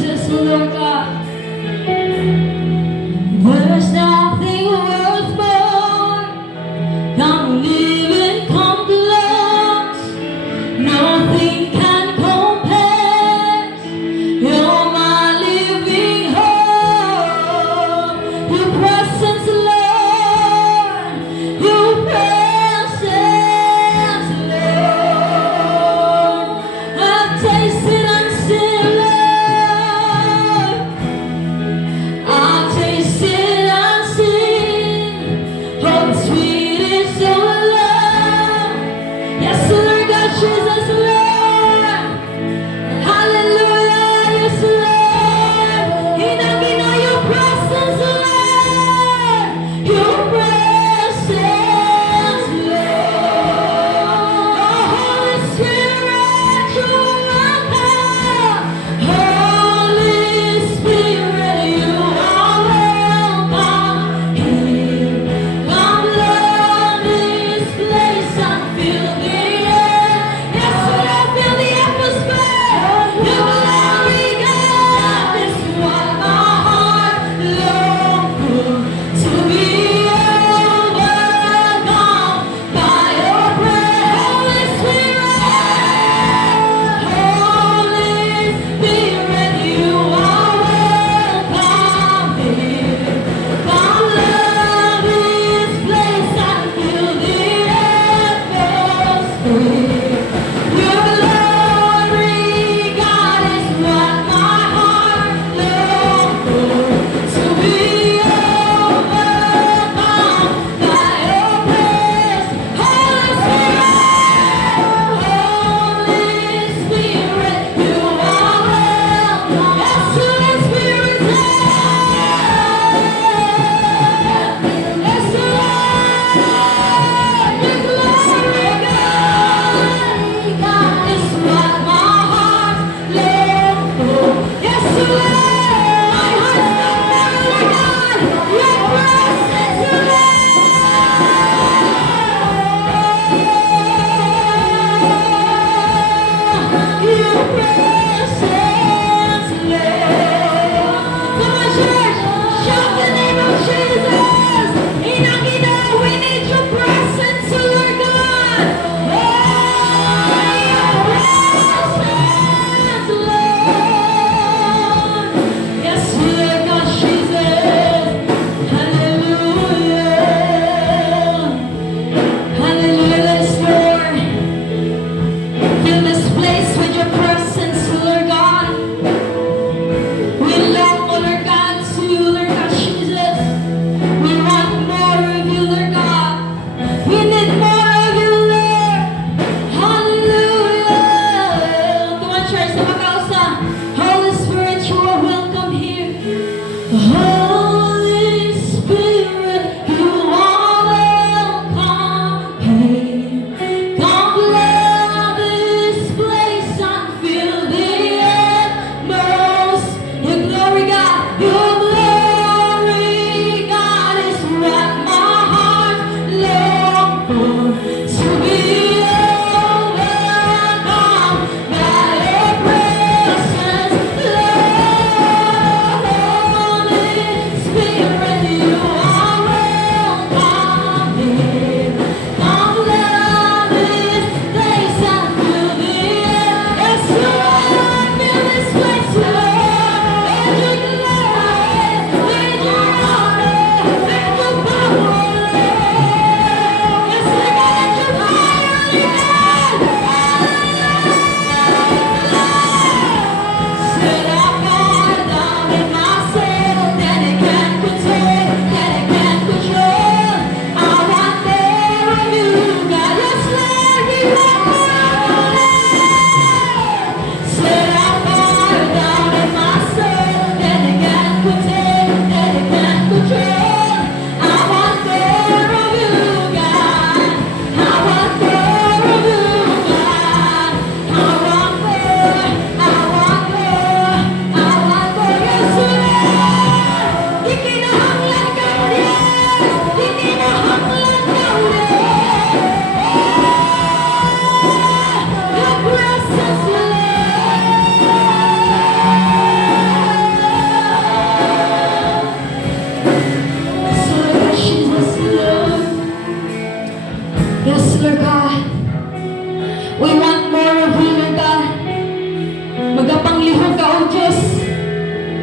Jesus, Lord God. There's nothing worth more. Come even come close. Nothing can compare. You're my living hope. Your presence, Lord. Your presence, Lord. I've tasted and seen, Lord.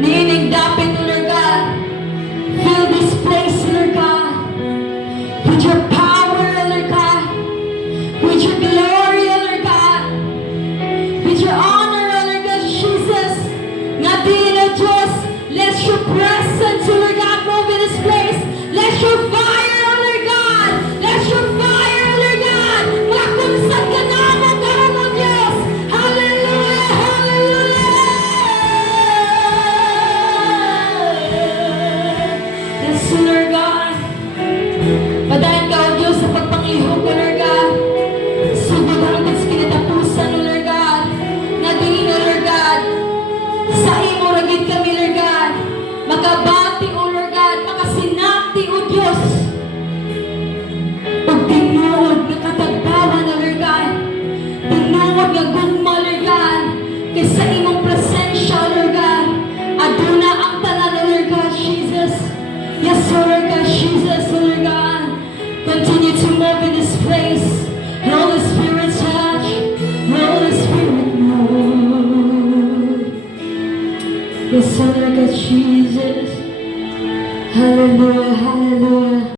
Ninigdapit, O Lord God. Fill this place, O Lord God, with your power, O Lord God, with your glory, O Lord God, with your honor, O Lord God, Jesus. Nga din, O Diyos, let your presence, O Lord God, move in this place. Let your fire, O Lord God, let your fire, O Lord God, makunsad ka naman, karon, O Diyos. Hallelujah, hallelujah. Yes, O Lord God. Padayon ka, O Diyos, sa pagpanglihok, O Lord God. Sugod hanggang sa kinatapusan, O Lord God. Nga din, O Lord God, sa imo ragid kami, Lord God, makabati, O Lord God, makasinati, O Diyos, ug tinuod nga katagbawan, O Lord God, tinuod nga gugma, Lord God, kay sa imong presensya, O Lord God, aduna ang tanan, O Lord God, Jesus. Yes, O Lord God, Jesus, O Lord God, continue to move in this place. Holy Spirit, touch. Holy Spirit, move. Yes, O Lord God, Jesus. Hallelujah.